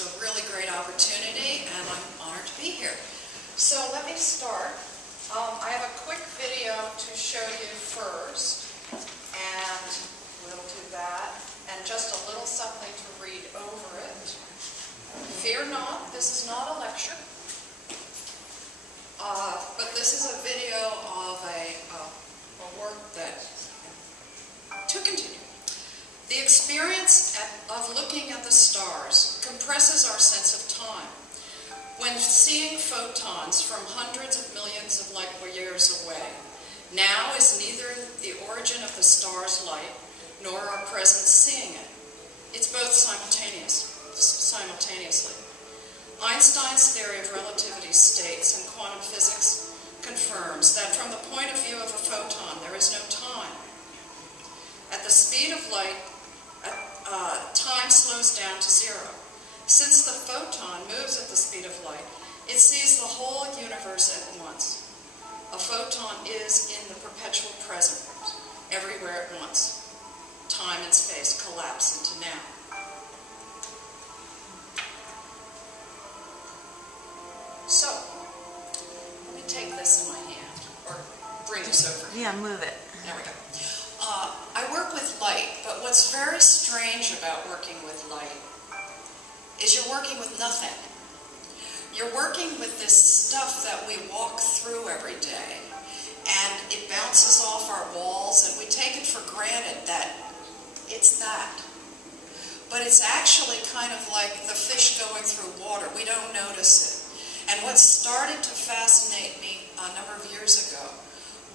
It's a really great opportunity, and I'm honored to be here. So let me start. I have a quick video to show you first, and we'll do that, and just a little something to read over it. Fear not, this is not a lecture, but this is a video of a work that, to continue. The experience of looking at the stars compresses our sense of time. When seeing photons from hundreds of millions of light years away, now is neither the origin of the star's light nor our presence seeing it. It's both simultaneously. Einstein's theory of relativity states, and quantum physics confirms, that from the point of view of a photon, there is no time. At the speed of light, time slows down to zero. Since the photon moves at the speed of light, it sees the whole universe at once. A photon is in the perpetual present, everywhere at once. Time and space collapse into now. So, let me take this in my hand, or bring this over here. Yeah, move it. There we go. I work with light, but what's very strange about working with light is you're working with nothing. You're working with this stuff that we walk through every day, and it bounces off our walls, and we take it for granted that it's that. But it's actually kind of like the fish going through water. We don't notice it. And what started to fascinate me a number of years ago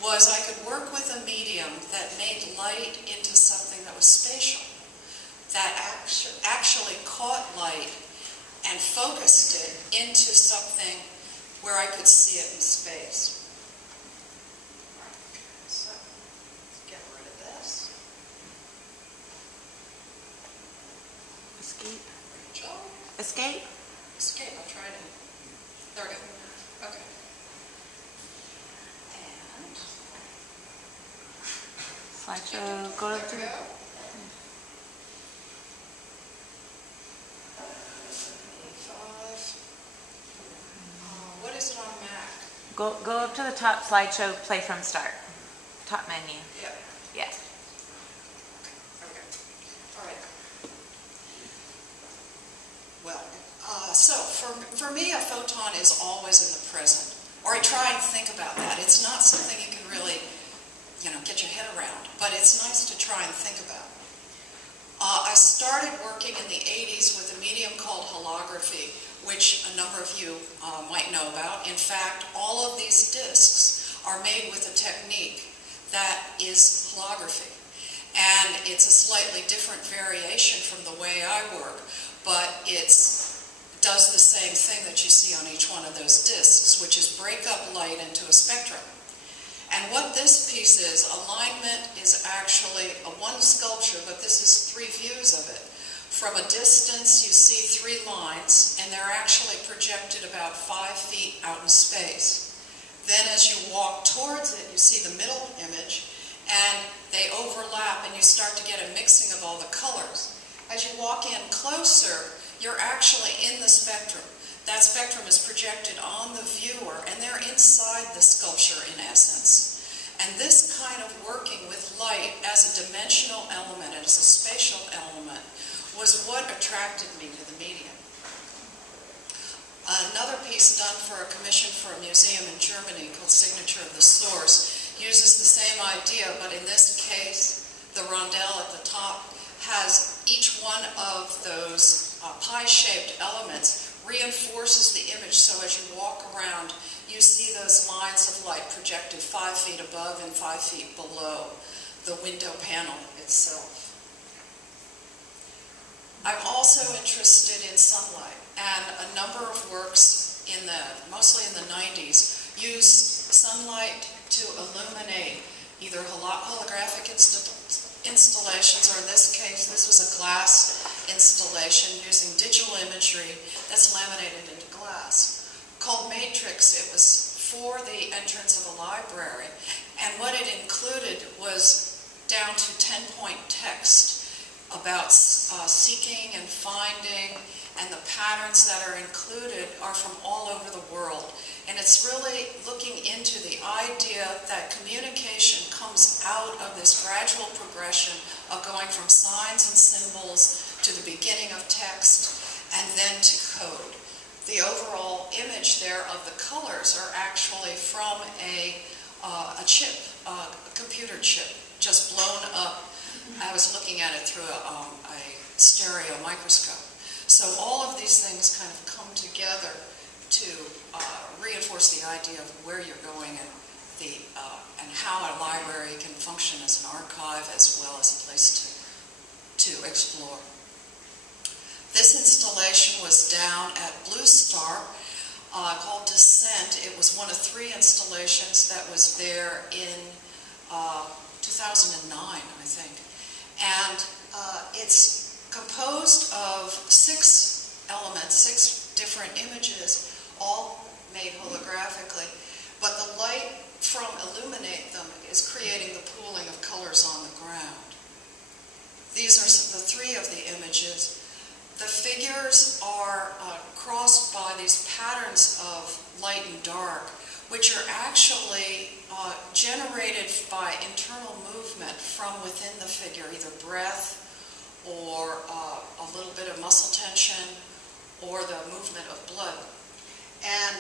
was I could work with a medium that made light into something that was spatial, that actually caught light and focused it into something where I could see it in space. So, let's get rid of this. Escape. Rachel? Escape? Escape, I'll try it. There we go. Okay. And Slideshow, go to the... What is it on Mac? Go up to the top slideshow, play from start. Top menu. Yeah. Yeah. Okay. All right. Well, so for me, a photon is always in the present. Or I try and think about that. It's not something you can really, get your head around. But it's nice to try and think about. I started working in the 80s with a medium called holography, which a number of you might know about. In fact, all of these discs are made with a technique that is holography. And it's a slightly different variation from the way I work, but it does the same thing that you see on each one of those discs, which is break up light into a spectrum. And what this piece is, alignment is actually one sculpture, but this is 3 views of it. From a distance, you see 3 lines, and they're actually projected about 5 feet out in space. Then as you walk towards it, you see the middle image, and they overlap, and you start to get a mixing of all the colors. As you walk in closer, you're actually in the spectrum. That spectrum is projected on the viewer, and they're inside the sculpture in essence. And this kind of working with light as a dimensional element, as a spatial element, was what attracted me to the medium. Another piece done for a commission for a museum in Germany called Signature of the Source uses the same idea, but in this case, the rondelle at the top has each one of those pie-shaped elements reinforces the image, so as you walk around, you see those lines of light projected 5 feet above and 5 feet below the window panel itself. I'm also interested in sunlight, and a number of works mostly in the 90s, used sunlight to illuminate either holographic installations, or in this case, this was a glass installation using digital imagery that's laminated into glass. Called Matrix, it was for the entrance of a library, and what it included was down to 10-point text about seeking and finding and the patterns that are included are from all over the world. And it's really looking into the idea that communication comes out of this gradual progression of going from signs and symbols to the beginning of text and then to code. The overall image there of the colors are actually from a chip, a computer chip, just blown up. I was looking at it through a stereo microscope. So all of these things kind of come together to reinforce the idea of where you're going and how a library can function as an archive as well as a place to explore. This installation was down at Blue Star called Descent. It was one of 3 installations that was there in 2009, I think. And it's composed of 6 elements, 6 different images, all made holographically. But the light from illuminate them is creating the pooling of colors on the ground. These are the 3 of the images. The figures are crossed by these patterns of light and dark, which are actually generated by internal movement from within the figure, either breath or a little bit of muscle tension or the movement of blood. And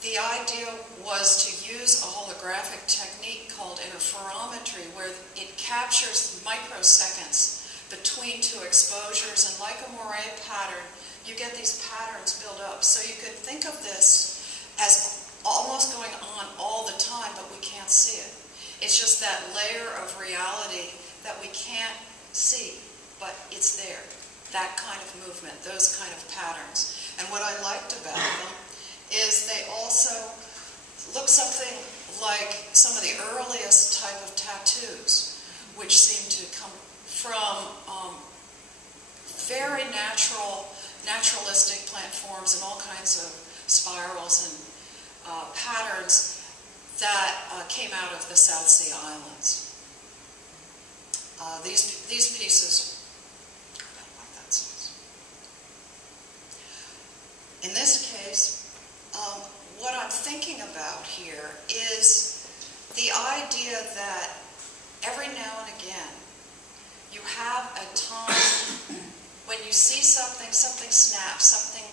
the idea was to use a holographic technique called interferometry, where it captures microseconds between 2 exposures, and like a moire pattern, you get these patterns build up. So you could think of this as almost going on all the time, but we can't see it. It's just that layer of reality that we can't see, but it's there. That kind of movement, those kind of patterns. And what I liked about them is they also look something like some of the earliest type of tattoos, which seem to come from very naturalistic plant forms and all kinds of spirals and patterns that came out of the South Sea Islands. These pieces are about like that size. In this case, what I'm thinking about here is the idea that every now and again, you have a time when you see something snaps, something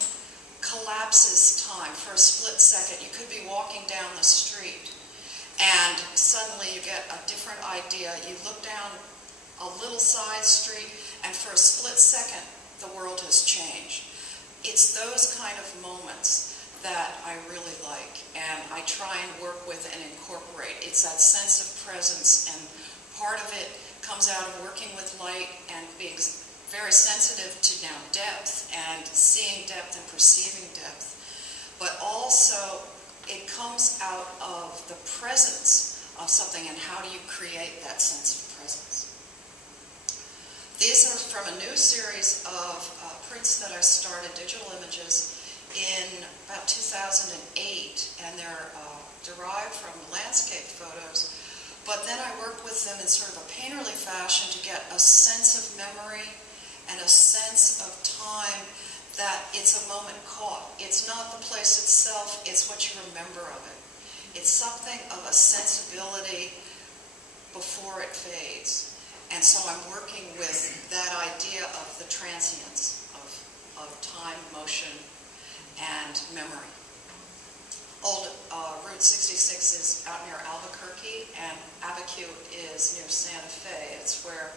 collapses time for a split second. You could be walking down the street and suddenly you get a different idea. You look down a little side street and for a split second, the world has changed. It's those kind of moments that I really like and I try and work with and incorporate. It's that sense of presence, and part of it comes out of working with light and being very sensitive to now depth and seeing depth and perceiving depth. But also it comes out of the presence of something, and how do you create that sense of presence. These are from a new series of prints that I started, digital images, in about 2008, and they're derived from landscape photos. But then I work with them in sort of a painterly fashion to get a sense of memory and a sense of time, that it's a moment caught. It's not the place itself, it's what you remember of it. It's something of a sensibility before it fades. And so I'm working with that idea of the transience of time, motion, and memory. Old Route 66 is out near Albuquerque, and Abiquiu is near Santa Fe. It's where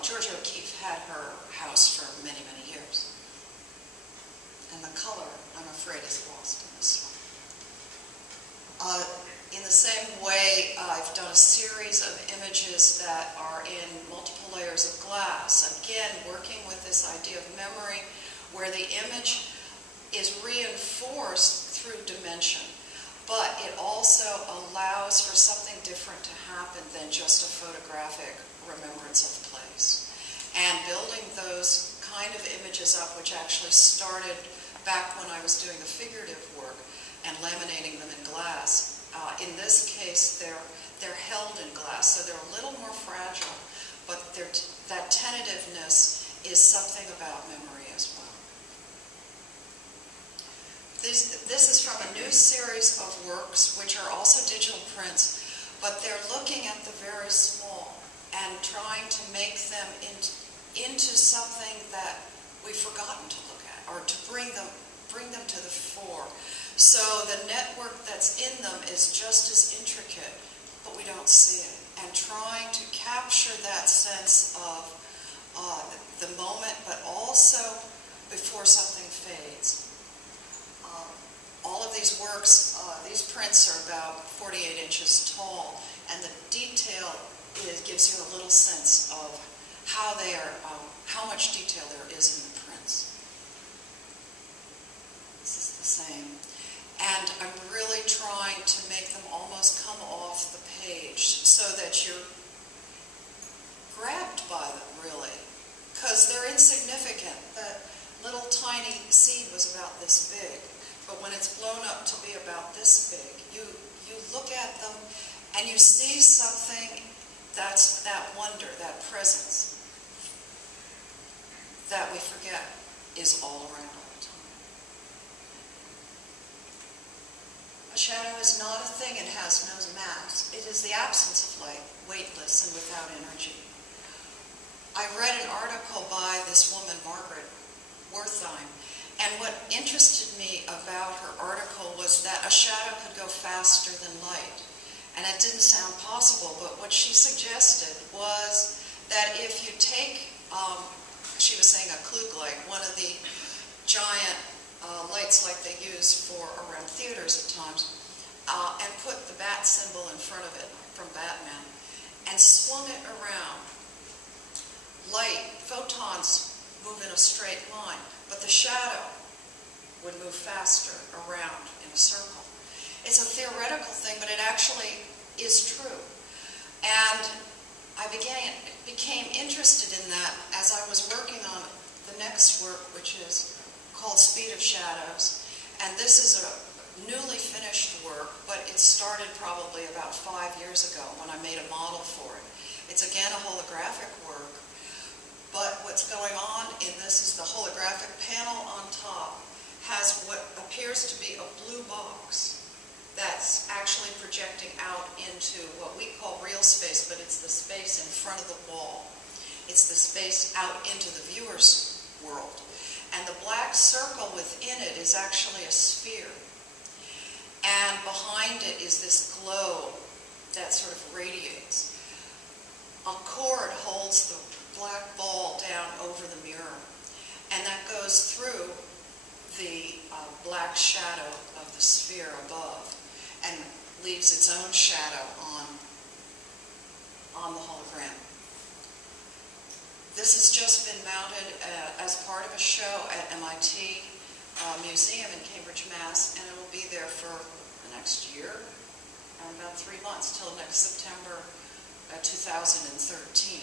Georgia O'Keeffe had her house for many, many years. And the color, I'm afraid, is lost in this one. In the same way, I've done a series of images that are in multiple layers of glass. Again, working with this idea of memory, where the image is reinforced through dimension, but it also allows for something different to happen than just a photographic remembrance of place. And building those kind of images up, which actually started back when I was doing the figurative work and laminating them in glass. In this case, they're held in glass, so they're a little more fragile, but that tentativeness is something about memory as well. This is from a new series of works, which are also digital prints, but they're looking at the very small and trying to make them into something that we've forgotten to look at, or to bring them to the fore. So the network that's in them is just as intricate, but we don't see it. And trying to capture that sense of the moment, but also before something fades. All of these works, these prints are about 48 inches tall, and the detail gives you a little sense of how they are, how much detail there is in the prints. This is the same. And I'm really trying to make them almost come off the page so that you're grabbed by them, really, because they're insignificant. That little tiny seed was about this big, but when it's blown up to be about this big, you look at them and you see something that's that wonder, that presence that we forget is all around all the time. A shadow is not a thing and has no mass. It is the absence of light, weightless and without energy. I read an article by this woman, Margaret Wertheim, and what interested me about her article was that a shadow could go faster than light. And it didn't sound possible, but what she suggested was that if you take, she was saying a Klug light, one of the giant lights like they use for around theaters at times, and put the bat symbol in front of it from Batman, and swung it around. Light, photons move in a straight line, but the shadow would move faster around in a circle. It's a theoretical thing, but it actually is true. And I became interested in that as I was working on the next work, which is called Speed of Shadows. And this is a newly finished work, but it started probably about 5 years ago when I made a model for it. It's again a holographic work, but what's going on in this is the holographic panel on top has what appears to be a blue box that's actually projecting out into what we call real space, but it's the space in front of the wall. It's the space out into the viewer's world. And the black circle within it is actually a sphere. And behind it is this glow that sort of radiates. A cord holds the black ball down over the mirror, and that goes through the black shadow of the sphere above and leaves its own shadow on the hologram. This has just been mounted as part of a show at MIT Museum in Cambridge, Mass, and it will be there for the next year, and about 3 months till next September 2013.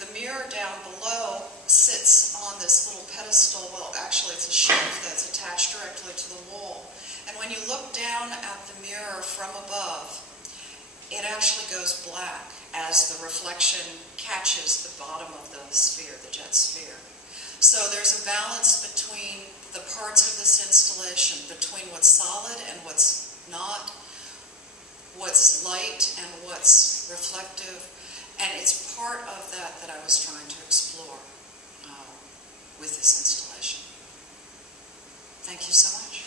The mirror down below sits on this little pedestal. Well, actually it's a shelf that's attached directly to the wall. And when you look down at the mirror from above, it actually goes black as the reflection catches the bottom of the sphere, the jet sphere. So there's a balance between the parts of this installation, between what's solid and what's not, what's light and what's reflective. And it's part of that I was trying to explore with this installation. Thank you so much.